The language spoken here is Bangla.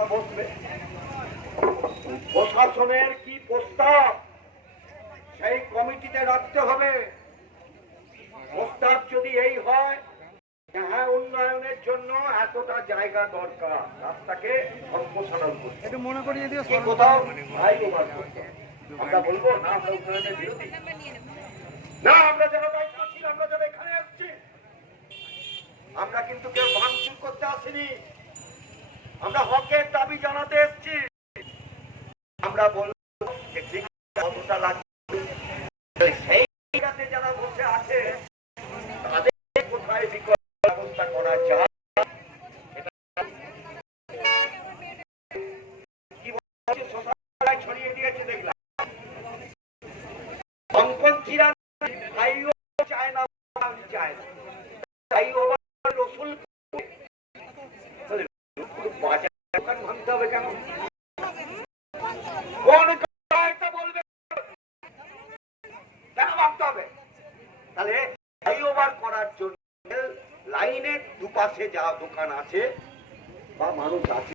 কথা বসবে। প্রশাসনের কি প্রস্তাব সেই কমিটিতে রাখতে হবে। প্রস্তাব যদি এই হয় হ্যাঁ উন্নয়নের জন্য এতটা জায়গা দরকার, রাস্তাকে সম্প্রসারণ করতে, এটা মনে করিয়ে দিও কি কোথাও ফ্লাইওভার করতে, আমরা বলবো না আমরা উন্নয়নের বিরোধী, না আমরা জনতায় আছি, আমরা যারা এখানে আসছি আমরা কিন্তু কেউ ভাঙচুর করতে আসিনি, আমরা হকের দাবি জানাতে এসেছি। আমরা বলবো যে ঠিক কতটা লাগবে সেই জায়গাতে যারা বসে আছে তাদের কোথায় বিকল্প ব্যবস্থা করা যায়। ছড়িয়ে দিয়েছে দেখলাম কঙ্কনচিরা চায় না, চায় না রসুল বাজার দোকান ভাঙতে হবে কেন? কোন বলবে কেন ভাঙতে হবে? তাহলে ফ্লাইওভার করার জন্য লাইনের দুপাশে যা দোকান আছে বা মানুষ আছে